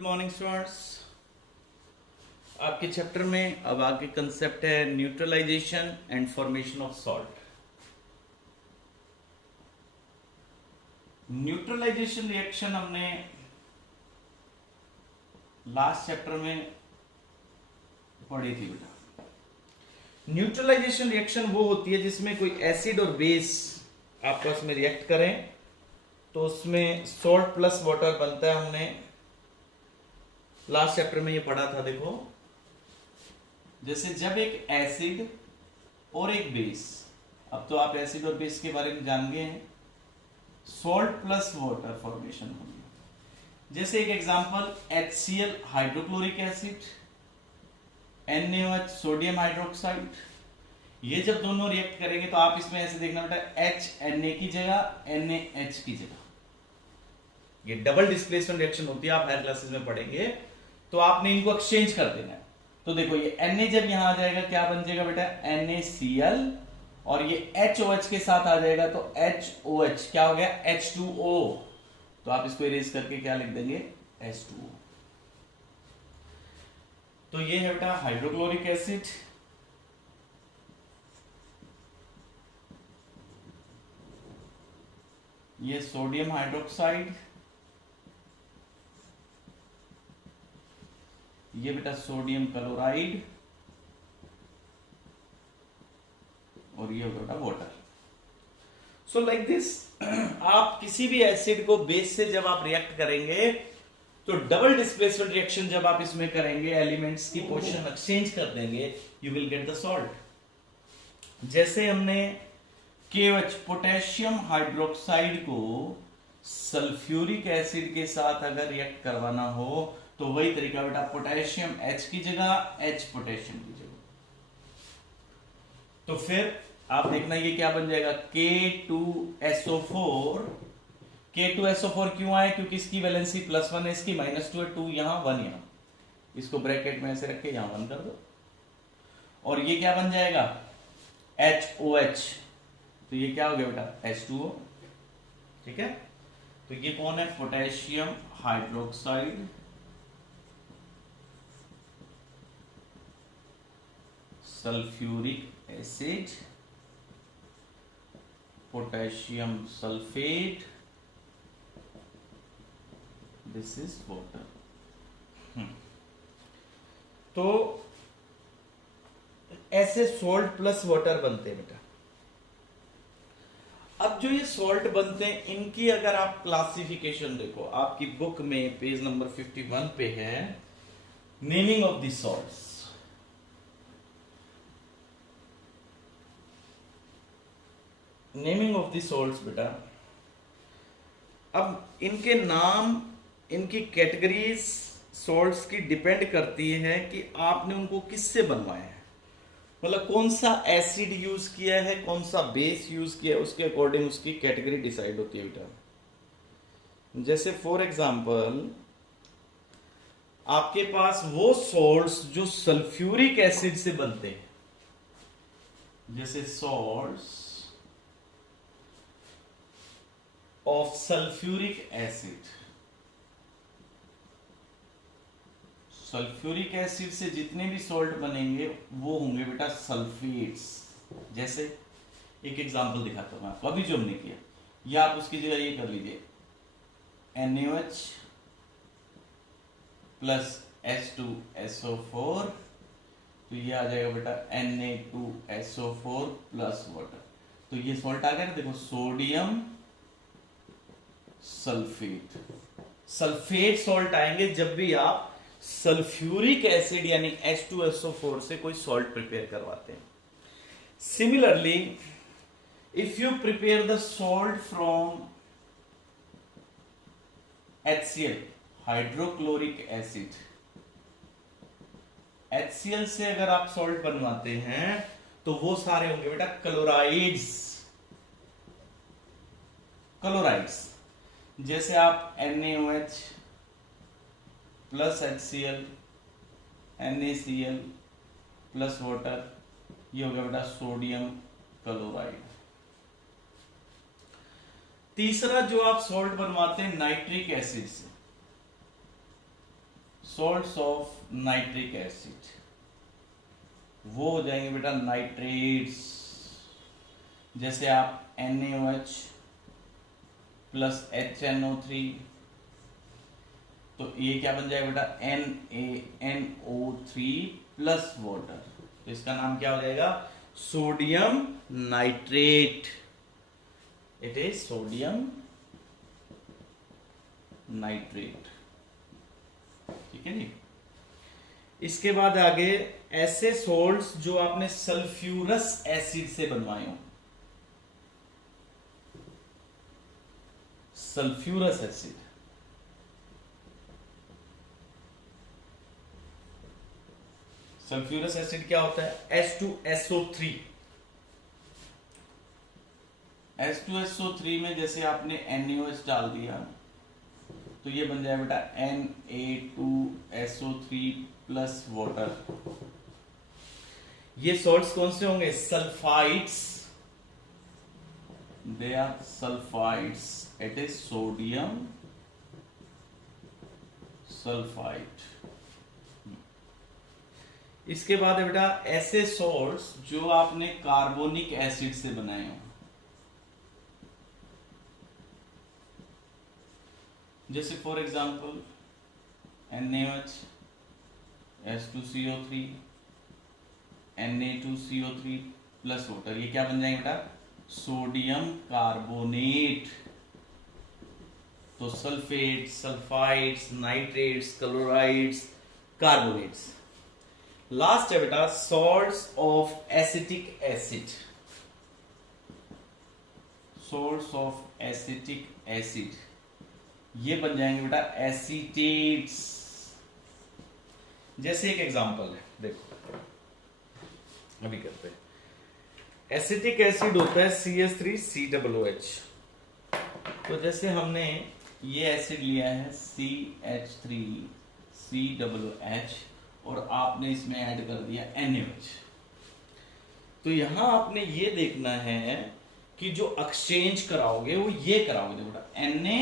Good morning students. आपके chapter में अब आगे कंसेप्ट है neutralisation and formation of salt. Neutralisation reaction हमने लास्ट चैप्टर में पढ़ी थी बेटा। न्यूट्रलाइजेशन रिएक्शन वो होती है जिसमें कोई एसिड और बेस आपस में रिएक्ट करें तो उसमें सॉल्ट प्लस वाटर बनता है। हमने लास्ट चैप्टर में ये पढ़ा था। देखो, जैसे जब एक एसिड और एक बेस, अब तो आप एसिड और बेस के बारे में जान गए हैं, सॉल्ट प्लस वाटर फॉर्मेशन होगी। जैसे एक example HCl hydrochloric acid, NaOH sodium hydroxide, ये जब दोनों रिएक्ट करेंगे तो आप इसमें ऐसे देखना बेटा, HNa की जगह NaH की जगह, ये डबल डिस्प्लेसमेंट रिएक्शन होती है। आप हायर क्लासेस में पढ़ेंगे तो आपने इनको एक्सचेंज कर देना है। तो देखो ये Na जब यहां आ जाएगा क्या बन जाएगा बेटा, NaCl, और ये HOH के साथ आ जाएगा तो HOH क्या हो गया, H2O। तो आप इसको इरेज करके क्या लिख देंगे, H2O। तो ये है बेटा हाइड्रोक्लोरिक एसिड, ये सोडियम हाइड्रोक्साइड, ये बेटा सोडियम क्लोराइड, और ये बेटा वाटर। सो लाइक दिस, आप किसी भी एसिड को बेस से जब आप रिएक्ट करेंगे तो डबल डिस्प्लेसमेंट रिएक्शन जब आप इसमें करेंगे, एलिमेंट्स की पोजीशन एक्सचेंज कर देंगे, you will get the salt. जैसे हमने KOH पोटेशियम हाइड्रोक्साइड को सल्फ्यूरिक एसिड के साथ अगर रिएक्ट करवाना हो तो वही तरीका बेटा, पोटेशियम H की जगह H पोटेशियम की जगह। तो फिर आप देखना ये क्या बन जाएगा, K2SO4। K2SO4 क्यों आए, क्योंकि इसकी वैलेंसी +1 है, इसकी -2 है, 2 यहां 1 यहां, इसको ब्रैकेट में ऐसे रख के यहां 1 कर दो, और ये क्या बन जाएगा, HOH। तो ये क्या हो गया बेटा, H2O। ठीक है, तो ये कौन है, potassium hydroxide, sulphuric acid, potassium sulphate, this is water. तो ऐसे सॉल्ट प्लस वाटर बनते हैं बेटा। अब जो ये सॉल्ट बनते हैं, इनकी अगर आप क्लासिफिकेशन देखो, आपकी बुक में पेज नंबर 51 पे है, naming of the salts. Naming of the salts बेटा, अब इनके नाम, इनकी कैटेगरीज सॉल्ट्स की डिपेंड करती है कि आपने उनको किससे बनवाया है, मतलब कौन सा एसिड यूज किया है, कौन सा बेस यूज किया है, उसके अकॉर्डिंग उसकी कैटेगरी डिसाइड होती है बेटा। जैसे फॉर एग्जांपल आपके पास वो सॉल्ट्स जो सल्फ्यूरिक एसिड से बनते हैं, जैसे salts of sulphuric acid, sulphuric acid से जितने भी सॉल्ट बनेंगे वो होंगे बेटा सल्फेट्स। जैसे एक एग्जांपल दिखाता हूं आपको, अभी जो हमने किया, या आप उसकी जगह ये कर लीजिए, NaOH प्लस H2SO4, तो ये आ जाएगा बेटा Na2SO4 प्लस वाटर। तो ये सॉल्ट आ गया ना, देखो सोडियम सल्फेट। सल्फेट सॉल्ट आएंगे जब भी आप सल्फ्यूरिक एसिड यानी H2SO4 से कोई सॉल्ट प्रिपेयर करवाते हैं। Similarly if you prepare the salt from HCl hydrochloric acid, HCl से अगर आप सॉल्ट बनवाते हैं तो वो सारे होंगे बेटा क्लोराइड्स। क्लोराइड्स जैसे आप NaOH plus HCl, NaCl plus water, ये हो गया बेटा सोडियम क्लोराइड। तीसरा जो आप सॉल्ट बनवाते हैं नाइट्रिक एसिड से, सॉल्ट्स ऑफ नाइट्रिक एसिड, वो हो जाएंगे बेटा नाइट्रेट्स। जैसे आप NaOH प्लस HNO3, तो ये क्या बन जाएगा बेटा NaNO3 प्लस वाटर, तो इसका नाम क्या हो जाएगा sodium nitrate. It is sodium nitrate, ठीक है जी। इसके बाद आगे ऐसे सोल्ट्स जो आपने सल्फ्यूरस एसिड से बनवाए हो, सल्फ्यूरस एसिड, सल्फ्यूरस एसिड क्या होता है H2SO3। H2SO3 में जैसे आपने NaOH डाल दिया तो ये बन जाए बेटा Na2SO3 प्लस वाटर। ये सॉल्ट्स कौन से होंगे sulphides, they are sulphides, it is sodium sulphide. इसके बाद है बेटा ऐसे सॉल्ट्स जो आपने कार्बोनिक एसिड से बनाए हो, जैसे for example NaOH, H2CO3, Na2CO3 plus water, ये क्या बन जाएंगे बेटा सोडियम कार्बोनेट। तो sulphates, sulphides, nitrates, chlorides, carbonates. Last है बेटा salts of acetic acid, salts of acetic acid, ये बन जाएंगे बेटा एसीटेट्स। जैसे एक एग्जांपल है, देखो अभी करते हैं। एसिटिक एसिड होता है CH3COOH। तो जैसे हमने ये एसिड लिया है CH3COOH और आपने इसमें ऐड कर दिया NaOH। तो यहां आपने ये देखना है कि जो एक्सचेंज कराओगे वो ये कराओगे बेटा Na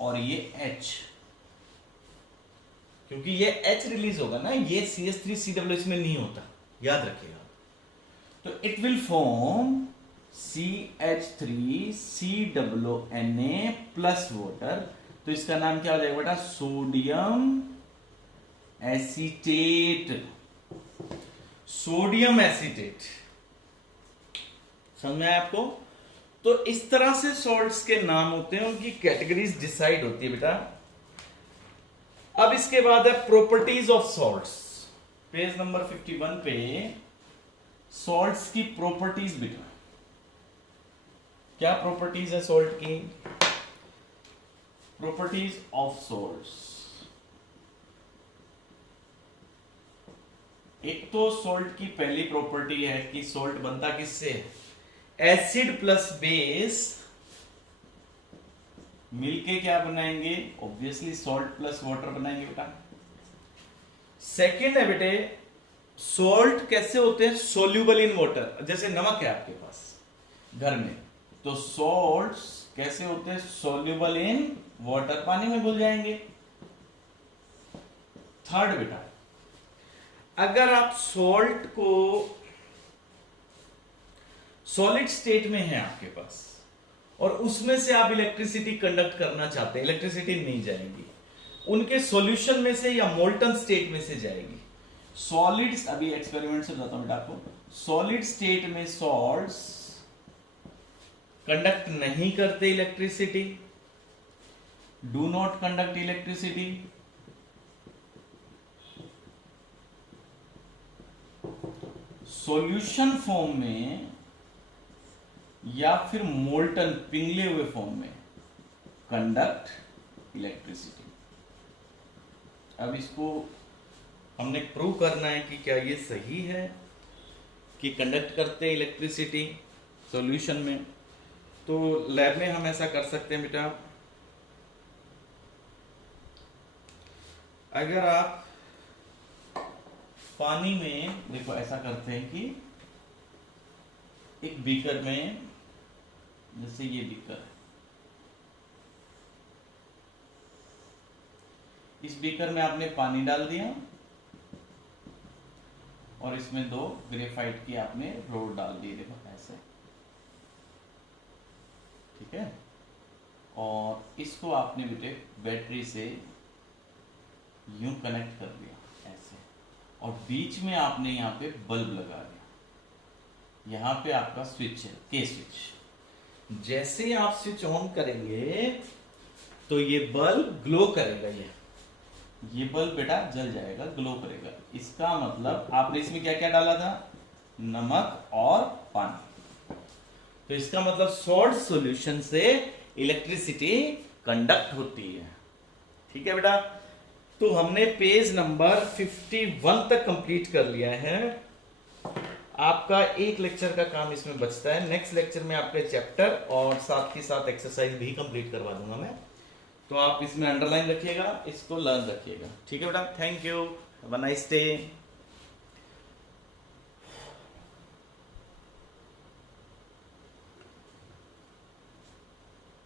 और ये H, क्योंकि ये H रिलीज होगा ना, ये CH3COOH में नहीं होता, याद रखिएगा। तो it will form CH3COONA plus water, तो इसका नाम क्या हो जाएगा बेटा सोडियम एसीटेट, सोडियम एसीटेट। समझ में आया आपको? तो इस तरह से सॉल्ट्स के नाम होते हैं, उनकी कैटेगरीज डिसाइड होती है बेटा। अब इसके बाद है properties of salts, page number 51 पे सॉल्ट्स की प्रॉपर्टीज बेटा। क्या प्रॉपर्टीज है सॉल्ट की? प्रॉपर्टीज ऑफ सॉल्ट्स, एक तो सॉल्ट की पहली प्रॉपर्टी है कि सॉल्ट बनता किससे? एसिड प्लस बेस मिलके क्या बनाएंगे? ऑब्वियसली सॉल्ट प्लस वाटर बनाएंगे बेटा। सेकंड है बेटे सॉल्ट कैसे होते हैं? Soluble in water. जैसे नमक है आपके पास घर में, तो सॉल्ट्स कैसे होते हैं? सोल्यूबल इन वाटर, पानी में घुल जाएंगे। थर्ड बेटा अगर आप सॉल्ट को सॉलिड स्टेट में है आपके पास और उसमें से आप इलेक्ट्रिसिटी कंडक्ट करना चाहते हैं, इलेक्ट्रिसिटी नहीं जाएगी, उनके सॉल्यूशन में से या मोल्टन स्टेट में से जाएगी। सॉलिड्स, अभी एक्सपेरिमेंट से बताता हूं बेटा आपको, सॉलिड स्टेट में सॉल्ट्स कंडक्ट नहीं करते electricity, do not conduct electricity. Solution form में या फिर मोल्टन पिघले हुए फॉर्म में कंडक्ट इलेक्ट्रिसिटी। अब इसको हमने प्रूव करना है कि क्या ये सही है कि कंडक्ट करते इलेक्ट्रिसिटी सॉल्यूशन में। तो लैब में हम ऐसा कर सकते हैं बेटा, अगर आप पानी में देखो ऐसा करते हैं कि एक बीकर में, जैसे ये बीकर है, इस बीकर में आपने पानी डाल दिया और इसमें 2 ग्रेफाइट की आपने रोड डाल दी, देखो ऐसे, ठीक है। और इसको आपने बेटे बैटरी से यूं कनेक्ट कर दिया ऐसे, और बीच में आपने यहाँ पे बल्ब लगा दिया। यहाँ पे आपका स्विच है, के स्विच। जैसे ही आप स्विच ऑन करेंगे तो ये बल्ब ग्लो करेगा, ये बल्ब बेटा जल जाएगा, ग्लो करेगा। इसका मतलब आपने इसमें क्या क्या डाला था, नमक और पानी। तो इसका मतलब सॉल्ट सॉल्यूशन से इलेक्ट्रिसिटी कंडक्ट होती है, ठीक है बेटा। तो हमने पेज नंबर 51 तक कंप्लीट कर लिया है। आपका एक लेक्चर का काम इसमें बचता है। नेक्स्ट लेक्चर में आपके चैप्टर और साथ ही साथ एक्सरसाइज भी कंप्लीट करवा दूंगा मैं। तो आप इसमें अंडरलाइन रखिएगा, इसको लर्न रखिएगा, ठीक है बेटा। Thank you, have a nice day.